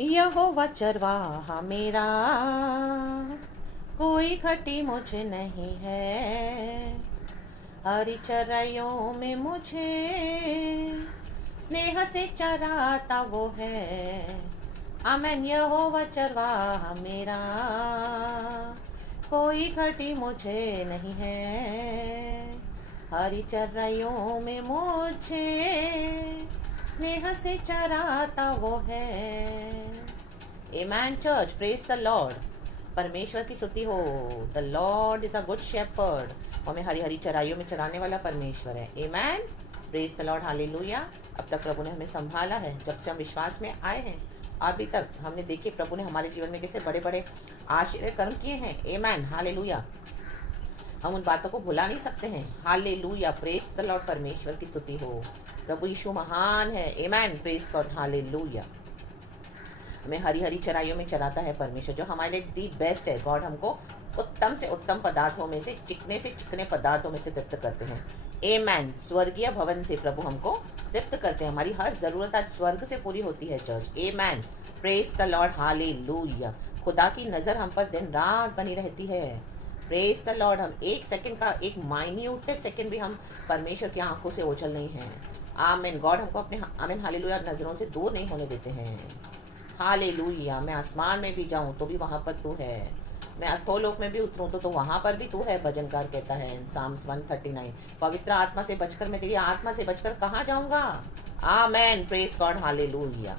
यहोवा चरवाहा मेरा, कोई घटी मुझे नहीं है। हरी चराइयों में मुझे स्नेह से चराता वो है। आमेन। यहोवा चरवाहा मेरा, कोई घटी मुझे नहीं है। हरी चराइयों में मुझे स्नेह से चराता वो है। Amen church, praise the Lord। परमेश्वर की स्तुति हो। The Lord is a good shepherd. हमें हरी हरी चराइयों में चराने वाला परमेश्वर है। Amen, praise the lord, hallelujah. अब तक प्रभु ने हमें संभाला है, जब से हम विश्वास में आए हैं अभी तक हमने देखे प्रभु ने हमारे जीवन में कैसे बड़े बड़े आश्चर्य कर्म किए हैं। Amen, hallelujah. हम उन बातों को भुला नहीं सकते हैं। हालेलुया, प्रेज द लॉर्ड, परमेश्वर की स्तुति हो। प्रभु यीशु महान है। Amen, praise God, hallelujah. हमें हरी हरी चराइयों में चराता है परमेश्वर, जो हमारे लिए दी बेस्ट है। गॉड हमको उत्तम से उत्तम पदार्थों में से चिकने पदार्थों में से तृप्त करते हैं। Amen, स्वर्गीय भवन से प्रभु हमको तृप्त करते हैं। हमारी हर जरूरत आज स्वर्ग से पूरी होती है church. Amen, praise the lord, hallelujah. खुदा की नज़र हम पर दिन रात बनी रहती है। Praise the Lord. हम एक सेकंड का, एक माइन्यूट सेकंड भी हम परमेश्वर की आंखों से ओझल नहीं हैं। आमीन। गॉड हमको अपने, आमीन हालेलुया, नज़रों से दूर नहीं होने देते हैं। हालेलुया। मैं आसमान में भी जाऊं तो भी वहां पर तू है। मैं अधोलोक में भी उतरूं तो वहां पर भी तू है। भजनकार कहता है साम्स 139, पवित्र आत्मा से बचकर, मैं तेरी आत्मा से बचकर कहाँ जाऊंगा। आमेन, प्रेज गॉड, हालेलुया।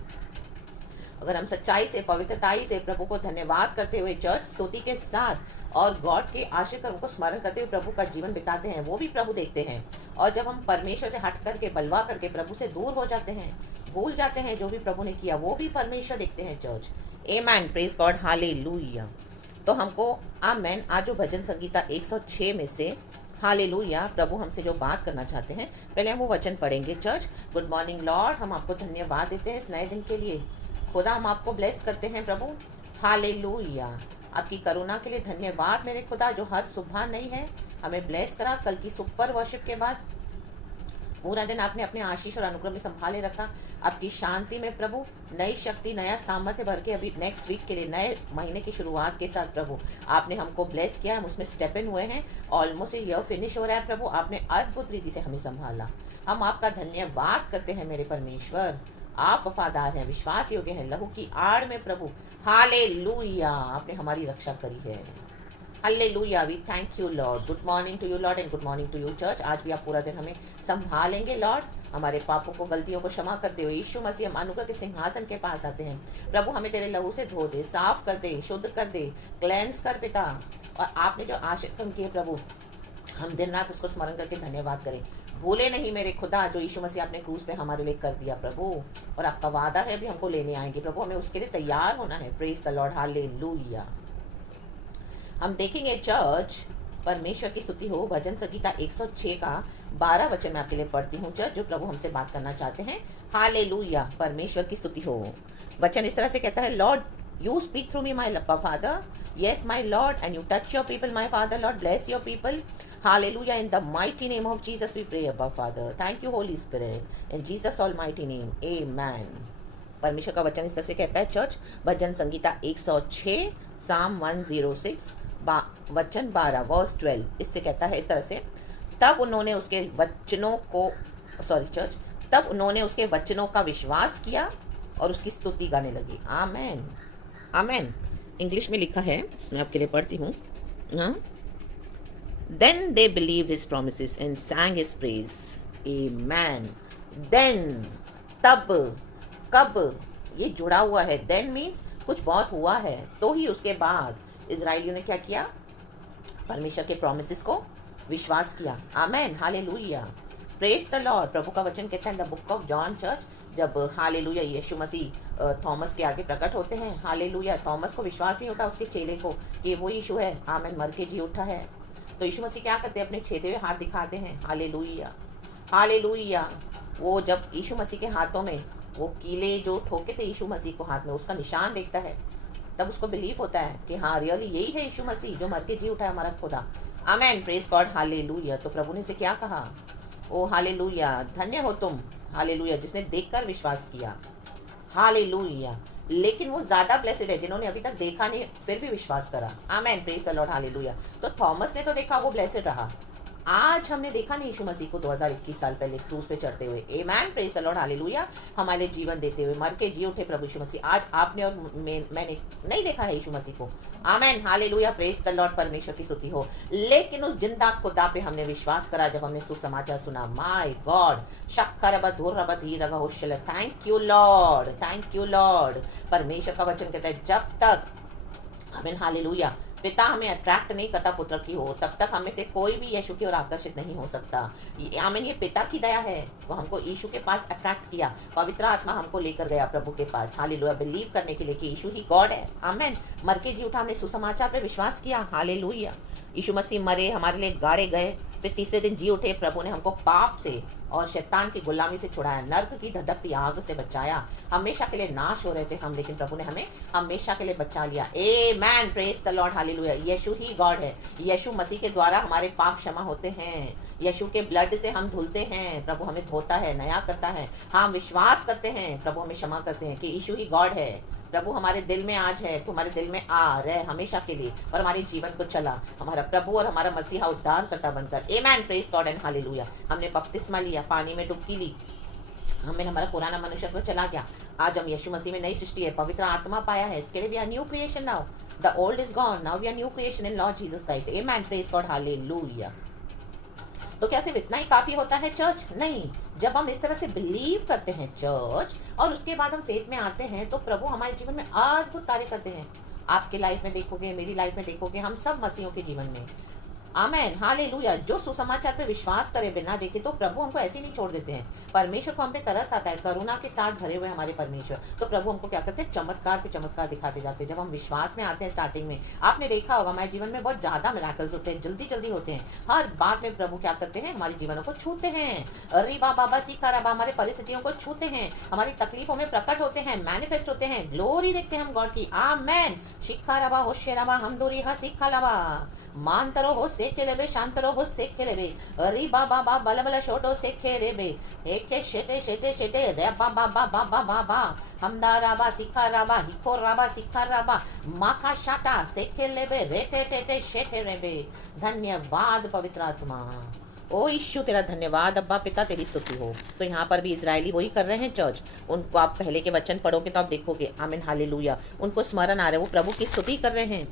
अगर हम सच्चाई से, पवित्रताई से प्रभु को धन्यवाद करते हुए चर्च स्तुति के साथ और गॉड के आश्चर्य कर्म को स्मरण करते हुए प्रभु का जीवन बिताते हैं, वो भी प्रभु देखते हैं। और जब हम परमेश्वर से हट करके, बलवा करके प्रभु से दूर हो जाते हैं, भूल जाते हैं जो भी प्रभु ने किया, वो भी परमेश्वर देखते हैं चर्च। आमेन, प्रेज गॉड, हालेलुया। तो हमको आमेन, आज जो भजन संगीता 106 में से हालेलुया प्रभु हमसे जो बात करना चाहते हैं, पहले हम वो वचन पढ़ेंगे चर्च। गुड मॉर्निंग लॉर्ड, हम आपको धन्यवाद देते हैं इस नए दिन के लिए। खुदा, हम आपको ब्लेस करते हैं प्रभु। हालेलुया, आपकी करुणा के लिए धन्यवाद मेरे खुदा, जो हर सुबह नहीं है हमें ब्लेस करा। कल की सुपर वर्शिप के बाद पूरा दिन आपने अपने आशीष और अनुग्रह में संभाले रखा। आपकी शांति में प्रभु नई शक्ति, नया सामर्थ्य भर के अभी नेक्स्ट वीक के लिए, नए महीने की शुरुआत के साथ प्रभु आपने हमको ब्लेस किया। हम उसमें स्टेप इन हुए हैं। ऑलमोस्ट ईयर फिनिश हो रहा है प्रभु। आपने अद्भुत रीति से हमें संभाला। हम आपका धन्यवाद करते हैं मेरे परमेश्वर। आप वफादार हैं, विश्वास योग्य हैं। लहू की आड़ में प्रभु हालेलुया आपने हमारी रक्षा करी है। Hallelujah, we thank you Lord. Good morning to you Lord and good morning to you church. आज भी आप पूरा दिन हमें संभालेंगे लॉर्ड। हमारे पापों को, गलतियों को क्षमा करते हुए यीशु मसीह हम अनुग्रह के सिंहासन के पास आते हैं प्रभु। हमें तेरे लहू से धो दे, साफ कर दे, शुद्ध कर दे, क्लेंस कर पिता। और आपने जो आशीर्वाद किए प्रभु, हम दिन रात उसको स्मरण करके धन्यवाद करें। भूले नहीं मेरे खुदा, जो यीशु मसीह आपने क्रूस पे हमारे लिए कर दिया प्रभु। और आपका वादा है भी हमको लेने आएंगे प्रभु। हमें उसके लिए तैयार होना है। Praise the lord, hallelujah. हम देखेंगे चर्च, परमेश्वर की स्तुति हो, भजन संगीता 106 का 12 वचन मैं आपके लिए पढ़ती हूँ चर्च, जो प्रभु हमसे बात करना चाहते हैं। हालेलुया, परमेश्वर की स्तुति हो। वचन इस तरह से कहता है, Lord you speak through me my father, yes my lord, and you touch your people my father, lord bless your people, hallelujah, in the mighty name of Jesus we pray, abba father, thank you holy spirit, in Jesus almighty name, amen। परमेश्वर का वचन इस तरह से कहता है church, भजन संगीता 106 साम 106 वचन 12 वर्स 12, इससे कहता है इस तरह से, तब उन्होंने उसके वचनों को, सॉरी चर्च, तब उन्होंने उसके वचनों का विश्वास किया और उसकी स्तुति गाने लगी। आमेन, आमेन। इंग्लिश में लिखा है, मैं आपके लिए पढ़ती हूँ। Then they believe his promises and sang his praise, amen. Then, तब, कब, ये जुड़ा हुआ है। देन मीन्स कुछ बहुत हुआ है, तो ही उसके बाद इजराइलियों ने क्या किया, परमेश्वर के प्रोमिसेस को विश्वास किया। आमेन, हालेलुया, प्रेज द लॉर्ड। प्रभु का वचन कहता है the book of John church, जब हालेलुया यीशु मसीह थॉमस के आगे प्रकट होते हैं, हालेलुया, थॉमस को विश्वास नहीं होता उसके चेले को कि वो यीशु है, आमेन, मर के जी उठा है। तो यीशु मसीह क्या करते हैं, अपने छेदे हुए हाथ दिखाते हैं। Hallelujah, hallelujah. वो जब यीशु मसीह के हाथों में वो कीले जो ठोके थे यीशु मसीह को हाथ में, उसका निशान देखता है, तब उसको बिलीव होता है कि हाँ रियली यही है यीशु मसीह जो मर के जी उठा है हमारा खुदा। आमेन, प्रेज गॉड, हालेलुया। तो प्रभु ने इसे क्या कहा, ओ हालेलुया, धन्य हो तुम, हालेलुया, जिसने देखकर विश्वास किया। हालेलुया, लेकिन वो ज़्यादा ब्लेसिड है जिन्होंने अभी तक देखा नहीं फिर भी विश्वास करा। आमेन, प्रेज द लॉर्ड, हालेलुया। तो थॉमस ने तो देखा, वो ब्लेसिड रहा। आज हमने देखा नहीं यीशु मसीह को 2021 साल पहले क्रूज पे चढ़ते हुए। आमेन, प्रेज द लॉर्ड, हालेलुया। हमारे जीवन देते हुए, मर के जी उठे प्रभु यीशु मसीह। आज आपने और मैंने नहीं देखा है यीशु मसीह को। आमेन, हालेलुया, प्रेज द लॉर्ड, परमेश्वर की स्तुति हो। लेकिन उस जिंदा खुदा पे हमने विश्वास करा जब हमने सुसमाचार सुना। My God, thank you Lord, thank you Lord. परमेश्वर का वचन कहता है जब तक, आमीन, हालेलुया, पिता हमें अट्रैक्ट नहीं करता पुत्र की ओर, तब तक हमें से कोई भी यीशु की ओर आकर्षित नहीं हो सकता। आमीन, ये पिता की दया है, वो हमको यीशु के पास अट्रैक्ट किया। पवित्र आत्मा हमको लेकर गया प्रभु के पास, हालेलुया, बिलीव करने के लिए कि यीशु ही गॉड है। आमीन, मर के जी उठा, हमने सुसमाचार पे विश्वास किया। हालेलुया, यीशु मसीह मरे, हमारे लिए गाड़े गए, फिर तीसरे दिन जी उठे। प्रभु ने हमको पाप से और शैतान की गुलामी से छुड़ाया, नर्क की धधकती आग से बचाया। हमेशा के लिए नाश हो रहे थे हम, लेकिन प्रभु ने हमें हमेशा के लिए बचा लिया। Amen, praise the lord, hallelujah. Yeshu ही गॉड है। यीशु मसीह के द्वारा हमारे पाप क्षमा होते हैं। यीशु के ब्लड से हम धुलते हैं, प्रभु हमें धोता है, नया करता है। हम विश्वास करते हैं, प्रभु हमें क्षमा करते हैं कि यीशु ही गॉड है। प्रभु हमारे दिल में आज है, तुम्हारे दिल में आ रहे हमेशा के लिए, और हमारे जीवन को चला हमारा प्रभु और हमारा मसीहा उद्धार करता बनकर। आमेन, प्रेज गॉड एंड हालेलुया। हमने बपतिस्मा लिया, पानी में डुबकी ली, हमें हमारा पुराना मनुष्यत्व चला गया। आज हम यीशु मसीह में नई सृष्टि है, पवित्र आत्मा पाया है, इसके लिए we are new creation now. The old is gone, now we are new creation in Lord Jesus Christ. Amen, praise God, hallelujah. तो क्या सिर्फ इतना ही काफ़ी होता है चर्च? नहीं, जब हम इस तरह से बिलीव करते हैं चर्च, और उसके बाद हम फेथ में आते हैं, तो प्रभु हमारे जीवन में अद्भुत कार्य करते हैं। आपके लाइफ में देखोगे, मेरी लाइफ में देखोगे, हम सब मसीहों के जीवन में। आमेन, हालेलुया। जो सुसमाचार पे विश्वास करे बिना देखे, तो प्रभु हमको ऐसे नहीं छोड़ देते हैं। परमेश्वर को हम पे तरस आता है, करुणा के साथ भरे हुए हमारे परमेश्वर, तो प्रभु हमको क्या करते हैं, चमत्कार पे चमत्कार दिखाते जाते हैं। जब हम विश्वास में आते हैं, स्टार्टिंग में आपने देखा होगा हमारे जीवन में बहुत ज़्यादा मिराकल्स होते हैं, जल्दी जल्दी होते हैं। हर बात में प्रभु क्या करते हैं, हमारे जीवनों को छूते हैं। अरे बाबा सीखा रबा, हमारे परिस्थितियों को छूते हैं, हमारी तकलीफों में प्रकट होते हैं, मैनिफेस्ट होते हैं, ग्लोरी देखते हैं हम गॉड की। आमेन, शिखा रबा होशे रबा हम दूरी हा सीखा लबा मान तरो हो सेके लेबे शांत हो सेके लेबे। अरे बाबा बा बल बल शोटो सेके रेबे एके शेटे शेटे शेटे रे बाबा बाबा बाबा हमदा राबा सिखा राबा हिको राबा सिखा राबा माखा शाटा सेके लेबे रेटे टेटे शेटे रेबे। धन्यवाद पवित्र आत्मा, ओ यीशु तेरा धन्यवाद अब्बा पिता, तेरी स्तुति हो। तो यहाँ पर भी इजरायली वही कर रहे हैं चर्च। उनको आप पहले के वचन पढ़ोगे तो आप देखोगे, आमीन, हालेलुया, उनको स्मरण आ रहे हैं, वो प्रभु की स्तुति कर रहे हैं।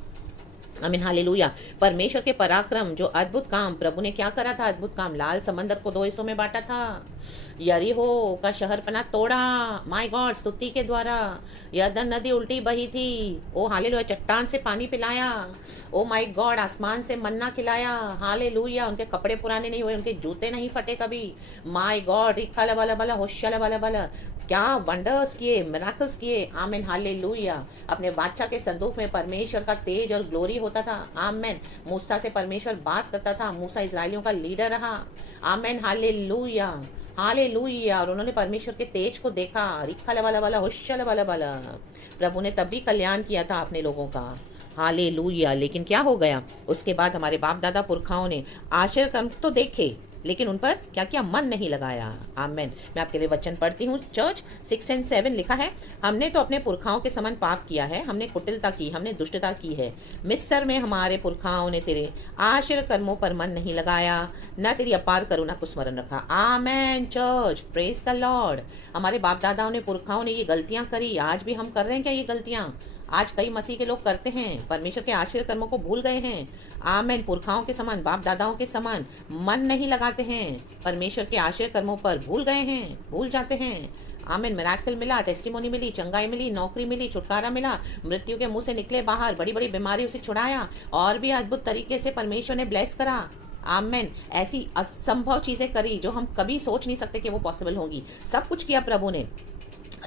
आमीन, हालेलुया। परमेश्वर के पराक्रम, जो अद्भुत काम प्रभु ने क्या करा था, अद्भुत काम, लाल समंदर को 2 हिस्सों में बांटा था, यरीहो का शहरपना तोड़ा, माय गॉड, स्तुति के द्वारा। यरदन नदी उल्टी बही थी, ओ हालेलुया, चट्टान से पानी पिलाया, ओ माय गॉड, आसमान से मन्ना खिलाया, हालेलुया, उनके कपड़े पुराने नहीं हुए, उनके जूते नहीं फटे कभी, माय गॉड, रिखा वाला बला होशल वाला बला, क्या वंडर्स किए, मिराकल्स किए। आमीन, हालेलुया। अपने बादशाह के संदूक में परमेश्वर का तेज और ग्लोरी होता था। आमीन, मूसा से परमेश्वर बात करता था, मूसा इजरायलियों का लीडर रहा। आमीन, हालेलुया, हालेलुया। और उन्होंने परमेश्वर के तेज को देखा, रिखा वाला वाला होशल वाला वाला। प्रभु ने तब भी कल्याण किया था अपने लोगों का, हालेलुया। लेकिन क्या हो गया, उसके बाद हमारे बाप दादा पुरखाओं ने आश्चर्य कर्म तो देखे, लेकिन उन पर क्या किया, मन नहीं लगाया। आमेन। मैं आपके लिए वचन पढ़ती हूँ, चर्च 6 और 7 लिखा है, हमने तो अपने पुरखाओं के समान पाप किया है, हमने कुटिलता की, हमने दुष्टता की है। मिस्र में हमारे पुरखाओं ने तेरे आश्चर्य कर्मों पर मन नहीं लगाया, न तेरी अपार करुणा को स्मरण रखा। आमेन चर्च, प्रेज द लॉर्ड। हमारे बाप दादाओं ने, पुरखाओं ने ये गलतियाँ करी, आज भी हम कर रहे हैं क्या ये गलतियाँ? आज कई मसीह के लोग करते हैं, परमेश्वर के आश्चर्य कर्मों को भूल गए हैं। आमेन, पुरखाओं के समान, बाप दादाओं के समान मन नहीं लगाते हैं, परमेश्वर के आश्चर्य कर्मों पर भूल गए हैं, भूल जाते हैं। आमेन, मिराकल मिला, टेस्टिमोनी मिली, चंगाई मिली, नौकरी मिली, छुटकारा मिला, मृत्यु के मुंह से निकले बाहर, बड़ी बड़ी बीमारी उसे छुड़ाया, और भी अद्भुत तरीके से परमेश्वर ने ब्लेस करा। आमेन, ऐसी असंभव चीज़ें करी जो हम कभी सोच नहीं सकते कि वो पॉसिबल होंगी। सब कुछ किया प्रभु ने,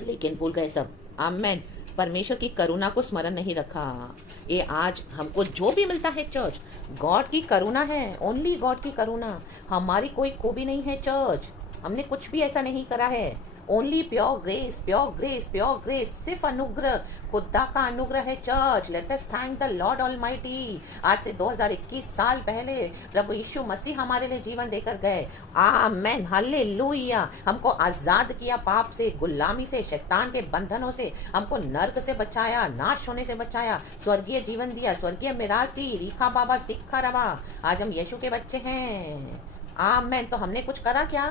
लेकिन भूल गए सब। आमेन, परमेश्वर की करुणा को स्मरण नहीं रखा। ये आज हमको जो भी मिलता है चर्च, गॉड की करुणा है, ओनली गॉड की करुणा। हमारी कोई खूबी नहीं है चर्च, हमने कुछ भी ऐसा नहीं करा है। Only pure grace, pure grace, pure grace, सिर्फ अनुग्रह, खुदा का अनुग्रह है church. Let us thank the Lord almighty. आज से 2021 साल पहले प्रभु यीशु मसीह हमारे लिए जीवन देकर गए। आमेन, हालेलुया। हमको आज़ाद किया पाप से, गुलामी से, शैतान के बंधनों से, हमको नर्क से बचाया, नाश होने से बचाया, स्वर्गीय जीवन दिया, स्वर्गीय मिराज दी। रीखा बाबा सिक्खा रवा। आज हम यीशु के बच्चे हैं। आमेन। तो हमने कुछ करा क्या?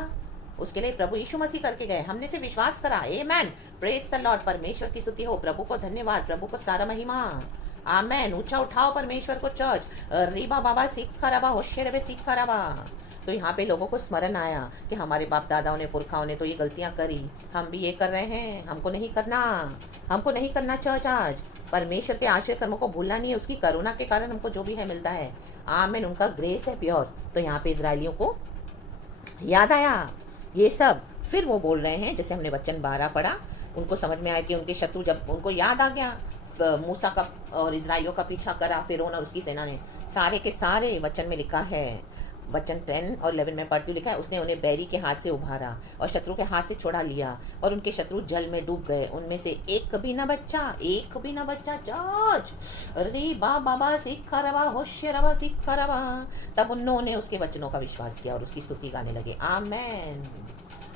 उसके लिए प्रभु यीशु मसीह करके गए, हमने से विश्वास करा। आमेन, प्रेज द लॉर्ड। परमेश्वर की स्तुति हो, प्रभु को धन्यवाद, प्रभु को सारा महिमा। आमेन। ऊंचा उठाओ परमेश्वर को चर्च। रीबा बाबा सीखा रबा, होशे रबे सीखा रबा। तो यहाँ पे लोगों को स्मरण आया कि हमारे बाप दादाओं ने, पुरखाओं ने तो ये गलतियाँ करी, हम भी ये कर रहे हैं, हमको नहीं करना, हमको नहीं करना चर्च। आज परमेश्वर के आश्रय कर्मों को भूलना नहीं है, उसकी करुणा के कारण हमको जो भी है मिलता है। आमेन, उनका ग्रेस है प्योर। तो यहाँ पे इजरायलियों को याद आया ये सब। फिर वो बोल रहे हैं, जैसे हमने वचन 12 पढ़ा, उनको समझ में आया कि उनके शत्रु, जब उनको याद आ गया मूसा का और इजराइलियों का पीछा करा फिरौन और उसकी सेना ने, सारे के सारे वचन में लिखा है, वचन 10 और 11 में पढ़ती हूँ, लिखा है उसने उन्हें बैरी के हाथ से उभारा और शत्रु के हाथ से छुड़ा लिया और उनके शत्रु जल में डूब गए, उनमें से एक भी ना बच्चा, एक भी ना बच्चा। चर्च, अरे बाबा सीखा रवा, होशे रवा, सीखा रवा। तब उन्होंने उसके वचनों का विश्वास किया और उसकी स्तुति गाने लगे। आमेन।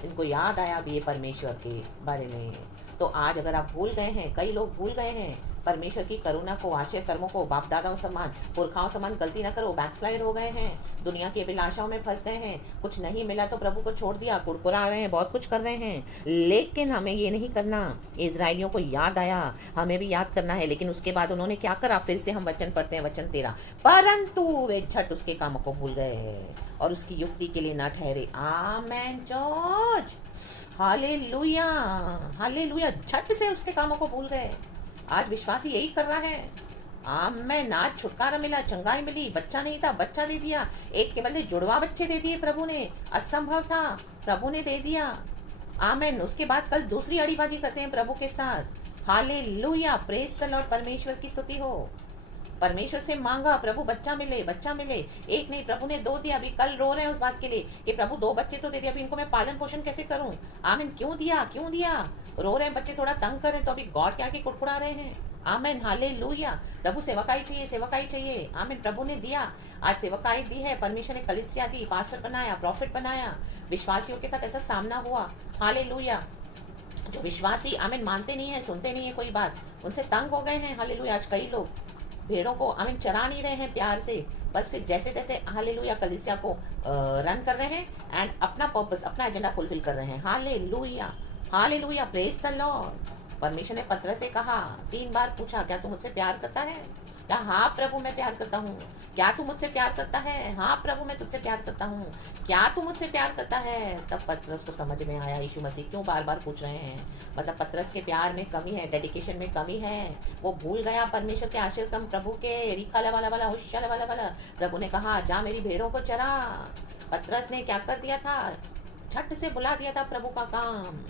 इनको याद आया भी ये परमेश्वर के बारे में। तो आज अगर आप भूल गए हैं, कई लोग भूल गए हैं परमेश्वर की करुणा को, आश्रय कर्मों को, बाप दादाओं समान, पुरखाओं समान गलती ना करो, बैकस्लाइड हो गए हैं, दुनिया की अभिलाषाओं में फंस गए हैं, कुछ नहीं मिला तो प्रभु को छोड़ दिया, कुड़कुड़ा रहे हैं, बहुत कुछ कर रहे हैं, लेकिन हमें ये नहीं करना। इजराइलियों को याद आया, हमें भी याद करना है। लेकिन उसके बाद उन्होंने क्या करा? फिर से हम वचन पढ़ते हैं, वचन 13, परंतु वे झट उसके कामों को भूल गए और उसकी युक्ति के लिए ना ठहरे। आमेन जॉर्ज, हालेलुया, हालेलुया। झट से उसके कामों को भूल गए। आज विश्वासी यही कर रहा है। आमेन। आज छुटकारा मिला, चंगाई मिली, बच्चा नहीं था, बच्चा दे दिया, एक के बदले जुड़वा बच्चे दे दिए प्रभु ने, असंभव था, प्रभु ने दे दिया। आमेन। उसके बाद कल दूसरी अड़ीबाजी करते हैं प्रभु के साथ। Hallelujah, praise the Lord. परमेश्वर की स्तुति हो। परमेश्वर से मांगा, प्रभु बच्चा मिले, बच्चा मिले। एक नहीं, प्रभु ने 2 दिया। अभी कल रो रहे हैं उस बात के लिए कि प्रभु 2 बच्चे तो दे दिए, अभी इनको मैं पालन पोषण कैसे करूं? आमीन। क्यों दिया, क्यों दिया? रो रहे हैं बच्चे, थोड़ा तंग करें तो अभी गॉड के आगे कुड़कुड़ा रहे हैं। आमीन, हालेलुया। प्रभु सेवकाई चाहिए, सेवकाई चाहिए। आमीन। प्रभु ने दिया, आज सेवकाई दी है, परमेश्वर ने कलीसिया दी, पास्टर बनाया, प्रॉफिट बनाया, विश्वासियों के साथ ऐसा सामना हुआ। हालेलुया। जो विश्वासी आमीन मानते नहीं है, सुनते नहीं है कोई बात, उनसे तंग हो गए हैं। हालेलुया। आज कई लोग भेड़ों को आमीन चरा नहीं रहे हैं प्यार से, बस फिर जैसे तैसे हालेलुया कलीसिया को रन कर रहे हैं एंड अपना पर्पस, अपना एजेंडा फुलफिल कर रहे हैं। Hallelujah, hallelujah, praise the Lord. परमेश्वर ने पतरस से कहा, 3 बार पूछा, क्या तू मुझसे प्यार करता है? क्या? हाँ प्रभु मैं प्यार करता हूँ। क्या तू मुझसे प्यार करता है? हाँ प्रभु मैं तुझसे प्यार करता हूँ। क्या तू मुझसे प्यार करता है? तब पतरस को समझ में आया यीशु मसीह क्यों बार बार पूछ रहे हैं। मतलब पतरस के प्यार में कमी है, डेडिकेशन में कमी है। वो भूल गया परमेश्वर के आशीर्वाद, प्रभु के रीखा वाला वाला होशिया वाला वाला। प्रभु ने कहा जा मेरी भेड़ों को चरा। पतरस ने क्या कर दिया था? झट से बुला दिया था प्रभु का काम।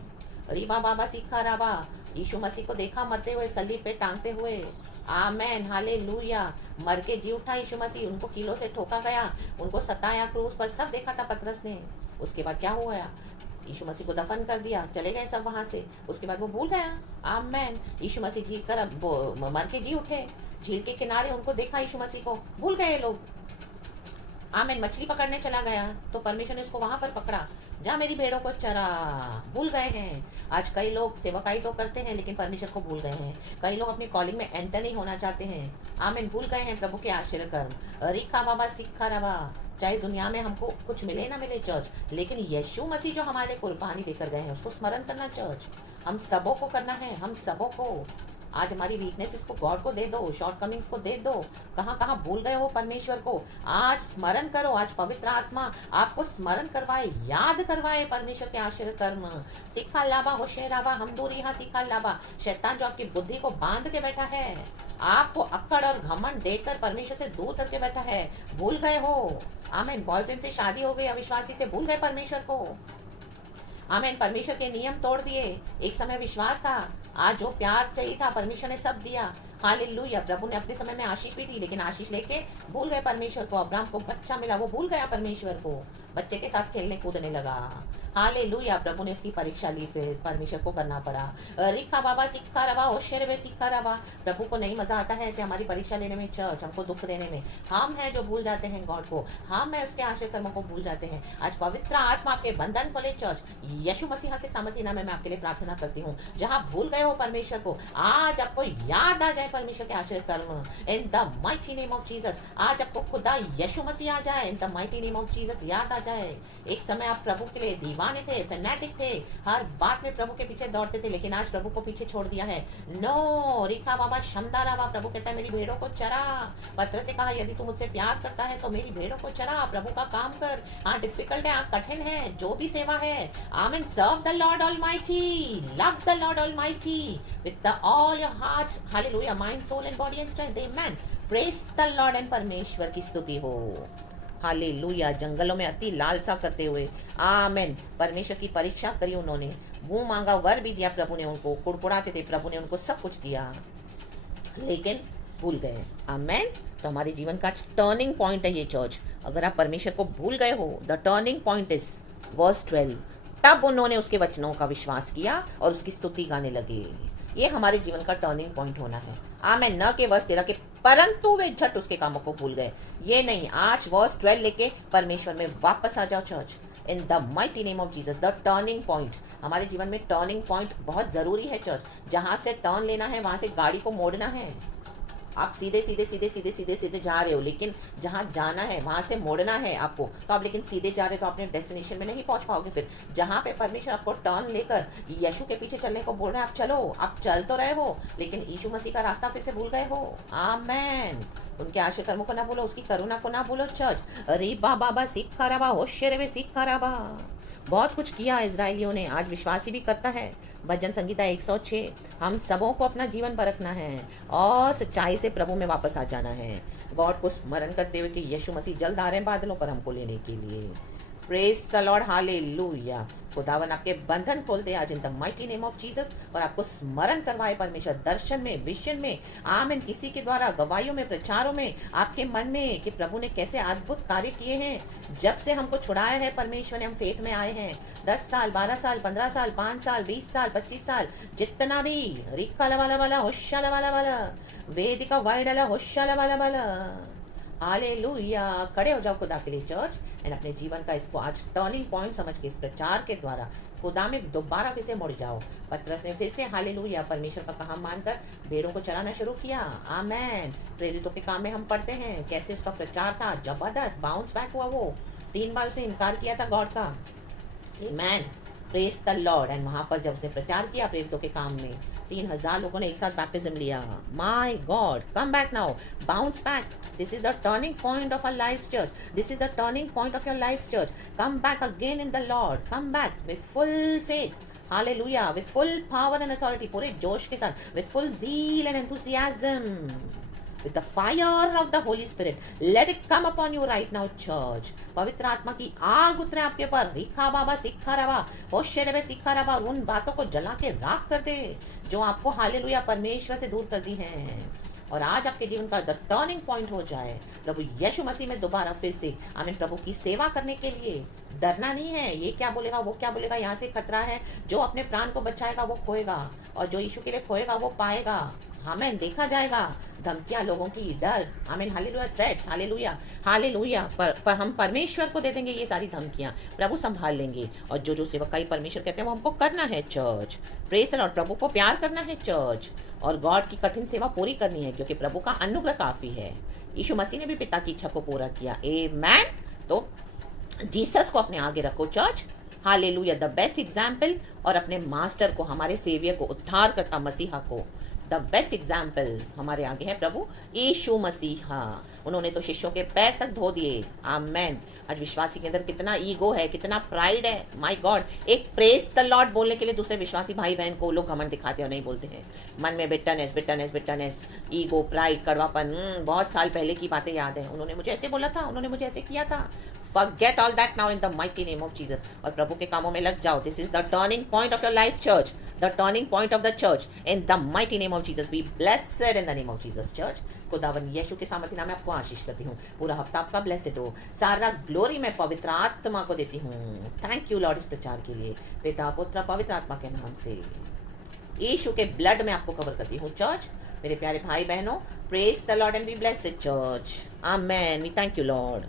रीबा बाबा सीखा राबा। यीशु मसीह को देखा मरते हुए, सलीब पे टांगते हुए। आमेन, हालेलुया। मर के जी उठा यीशु मसीह। उनको कीलों से ठोका गया, उनको सताया क्रूस पर, सब देखा था पतरस ने। उसके बाद क्या हुआ? यीशु मसीह को दफन कर दिया, चले गए सब वहाँ से। उसके बाद वो भूल गया। आमेन। यीशु मसीह जी कर मर के जी उठे, झील के किनारे उनको देखा यीशु मसीह को, भूल गए लोग। आमीन। मछली पकड़ने चला गया तो परमेश्वर ने उसको वहां पर पकड़ा, जा मेरी भेड़ों को चरा। भूल गए हैं। आज कई लोग सेवकाई तो करते हैं लेकिन परमेश्वर को भूल गए हैं। कई लोग अपनी कॉलिंग में एंटर नहीं होना चाहते हैं। आमीन। भूल गए हैं प्रभु के आशीर्वाद कर्म। रिखा बाबा सिखा रवा। चाहे इस दुनिया में हमको कुछ मिले ना मिले चर्च, लेकिन यीशु मसीह जो हमारे कुर्बानी देकर गए हैं उसको स्मरण करना चर्च। हम सबों को करना है, हम सबों को। आज हमारी वीकनेसेस को गॉड को दे दो, शॉर्ट कमिंग्स को दे दो। कहाँ कहाँ भूल गए हो परमेश्वर को, आज स्मरण करो। आज पवित्र आत्मा आपको स्मरण करवाए, याद करवाए परमेश्वर के आशीर्वाद कर्म। सिखा लाभा होशेराबा हम दूरी यहाँ सिखा लाभा। शैतान जो आपकी बुद्धि को बांध के बैठा है, आपको अक्कड़ और घमंड देकर परमेश्वर से दूर करके बैठा है, भूल गए हो। आमीन। बॉयफ्रेंड से शादी हो गई, अविश्वासी से भूल गए परमेश्वर को। आमीन। परमेश्वर के नियम तोड़ दिए। एक समय विश्वास था, आज जो प्यार चाहिए था परमेश्वर ने सब दिया। हालेलुया। प्रभु ने अपने समय में आशीष भी दी, लेकिन आशीष लेके भूल गए परमेश्वर को। अब्राहम को बच्चा मिला, वो भूल गया परमेश्वर को, बच्चे के साथ खेलने कूदने लगा। हालेलुया। प्रभु ने उसकी परीक्षा ली, फिर परमेश्वर को करना पड़ा। रिखा बाबा सिक्खा रवा, होशियर वे सिक्खा रवा। प्रभु को नहीं मजा आता है ऐसे हमारी परीक्षा लेने में, चर्च हमको दुख देने में। हम हैं जो भूल जाते हैं गॉड को, हम हैं उसके आश्रय कर्मों को भूल जाते हैं। आज पवित्र आत्मा आपके बंधन खोले चर्च, यीशु मसीह के सामर्थ्य नाम में मैं आपके लिए प्रार्थना करती हूँ। जहाँ भूल गए हो परमेश्वर को, आज आपको याद आ जाए परमेश्वर के आश्रय कर्म, इन the mighty name of Jesus. आज आपको खुदा यीशु मसीह आ जाए, इन the mighty name of Jesus याद आ जाए। एक समय आप प्रभु के लिए दीवाने थे, फैनेटिक थे, हर बात में प्रभु के पीछे दौड़ते थे, लेकिन आज प्रभु को पीछे छोड़ दिया है। नो रिखा बाबा शमदा रावा। प्रभु कहता है मेरी भेड़ों को चरा। पत्र से कहा यदि तू मुझसे प्यार करता है तो मेरी भेड़ों को चरा, प्रभु का काम कर। हाँ डिफिकल्ट है, हाँ कठिन है, जो भी सेवा है, amen. Serve the Lord almighty, love the Lord almighty with the all your heart, hallelujah, mind soul and body and strength, amen. Praise the Lord and परमेश्वर की स्तुति हो। हालेलुया। जंगलों में अति लालसा करते हुए, आमेन, परमेश्वर की परीक्षा करी उन्होंने, मुंह मांगा वर भी दिया प्रभु ने उनको, कुड़कुड़ाते थे, प्रभु ने उनको सब कुछ दिया, लेकिन भूल गए। आमेन। तो हमारे जीवन का टर्निंग पॉइंट है ये चर्च। अगर आप परमेश्वर को भूल गए हो, the turning point is verse 12। तब उन्होंने उसके वचनों का विश्वास किया और उसकी स्तुति गाने लगे। ये हमारे जीवन का टर्निंग पॉइंट होना है। आमेन। न के वर्स 13 के परंतु वे झट उसके कामों को भूल गए। ये नहीं, आज वर्स 12 लेके परमेश्वर में वापस आ जाओ church, in the mighty name of Jesus. The turning point, हमारे जीवन में टर्निंग पॉइंट बहुत ज़रूरी है चर्च। जहाँ से टर्न लेना है वहाँ से गाड़ी को मोड़ना है। आप सीधे सीधे सीधे सीधे सीधे सीधे जा रहे हो, लेकिन जहाँ जाना है वहाँ से मोड़ना है आपको। तो आप लेकिन सीधे जा रहे हो तो अपने डेस्टिनेशन में नहीं पहुँच पाओगे। फिर जहाँ पे परमेश्वर आपको टर्न लेकर यीशु के पीछे चलने को बोल रहे हैं, आप चलो। आप चल तो रहे हो, लेकिन यीशु मसीह का रास्ता फिर से भूल गए हो। आमेन। उनके आश्रय कर्मों को ना बोलो, उसकी करुणा को ना बोलो चर्च। अरे बाबा सीखा रहा, होशियर वे सीखा रहा। बहुत कुछ किया इजरायलियों ने, आज विश्वासी भी करता है। भजन संगीता 106। हम सबों को अपना जीवन परखना है और सच्चाई से प्रभु में वापस आ जाना है, गॉड को स्मरण करते हुए कि यीशु मसीह जल्द आ रहे हैं बादलों पर हमको लेने के लिए। Praise the lord, hallelujah. खुदावन आपके बंधन खोल दे आज इन the mighty name of Jesus, और आपको स्मरण करवाए परमेश्वर दर्शन में, विजन में, आमीन, किसी के द्वारा गवाहियों में, प्रचारों में, आपके मन में कि प्रभु ने कैसे अद्भुत कार्य किए हैं। जब से हमको छुड़ाया है परमेश्वर ने, हम फेथ में आए हैं, 10 साल 12 साल 15 साल 5 साल 20 साल 25 साल, जितना भी रिक्का वाला वाला होशा वाला वाला वेदिका वाइडला होशा वाला वाला। हालेलुया। खड़े हो जाओ खुदा के लिए चर्च, एंड अपने जीवन का इसको आज टर्निंग पॉइंट समझ के इस प्रचार के द्वारा खुदा में दोबारा फिर से मुड़ जाओ। पतरस ने फिर से हालेलुया परमेश्वर का काम मानकर भेड़ों को चलाना शुरू किया। आमेन। प्रेरितों के काम में हम पढ़ते हैं कैसे उसका प्रचार था, जबरदस्त बाउंस बैक हुआ। वो 3 बार उसे इनकार किया था गॉड का। Amen. Praise the Lord. And वहाँ पर जब उसने प्रचार किया प्रेरितों के काम में, 3000 लोगों ने एक साथ बैप्टिज्म लिया। My God, come back now, bounce back. This is the turning point of a life church. This is the turning point of your life church. Come back again in the Lord, come back with full faith, hallelujah, with full power and authority, पूरे जोश के साथ, with full zeal and enthusiasm, with the fire of the Holy Spirit. Let it come upon you right now, church. पवित्र आत्मा की आग उतरे आपके ऊपर। रिखा बाबा सिखा रवा, होशियर वे सिखा रवा। उन बातों को जला के राख कर दे जो आपको हालेलुया परमेश्वर से दूर कर दी हैं, और आज आपके जीवन का द टर्निंग पॉइंट हो जाए प्रभु यीशु मसीह में दोबारा फिर से, आमीन, प्रभु की सेवा करने के लिए। डरना नहीं है, ये क्या बोलेगा वो क्या बोलेगा, यहाँ से खतरा है। जो अपने प्राण को बचाएगा वो खोएगा, और जो यीशु के लिए खोएगा वो पाएगा। हमें देखा जाएगा धमकियां लोगों की, डर, आमीन, हालेलुया, थ्रेट्स, हालेलुया हालेलुया, पर हम परमेश्वर को दे देंगे ये सारी धमकियां, प्रभु संभाल लेंगे। और जो जो सेवकाई परमेश्वर कहते हैं वो हमको करना है चर्च। Praise the lord. प्रभु को प्यार करना है चर्च, और गॉड की कठिन सेवा पूरी करनी है, क्योंकि प्रभु का अनुग्रह काफी है। यीशु मसीह ने भी पिता की इच्छा को पूरा किया। आमेन। तो जीसस को अपने आगे रखो church, hallelujah, the best example, और अपने मास्टर को, हमारे सेवियर को, उद्धार करता मसीहा को, द बेस्ट एग्जाम्पल हमारे आगे है प्रभु यीशु मसीहा। उन्होंने तो शिष्यों के पैर तक धो दिए। आमेन। आज विश्वासी के अंदर कितना ईगो है, कितना प्राइड है, माय गॉड। एक प्रेज द लॉर्ड बोलने के लिए दूसरे विश्वासी भाई बहन को लोग घमंड दिखाते और नहीं बोलते हैं। मन में bitterness bitterness bitterness, ego, pride, कड़वापन। बहुत साल पहले की बातें याद है, उन्होंने मुझे ऐसे बोला था, उन्होंने मुझे ऐसे किया था। Forget all that now in the mighty name of Jesus, और प्रभु के कामों में लग जाओ। This is the turning point of your life, church. The turning point of the church in the mighty name of Jesus. Be blessed in the name of Jesus church. खुदावन यीशु के सामर्थ्य नाम में आपको आशीष करती हूँ। पूरा हफ्ता आपका ब्लेसेड हो। सारा ग्लोरी मैं पवित्र आत्मा को देती हूँ। थैंक यू लॉर्ड इस प्रचार के लिए, पिता पुत्र पवित्र आत्मा के नाम से। यीशु के ब्लड में आपको कवर करती हूँ चर्च। मेरे प्यारे भाई बहनों, praise the Lord and be blessed church. Amen. We thank you Lord.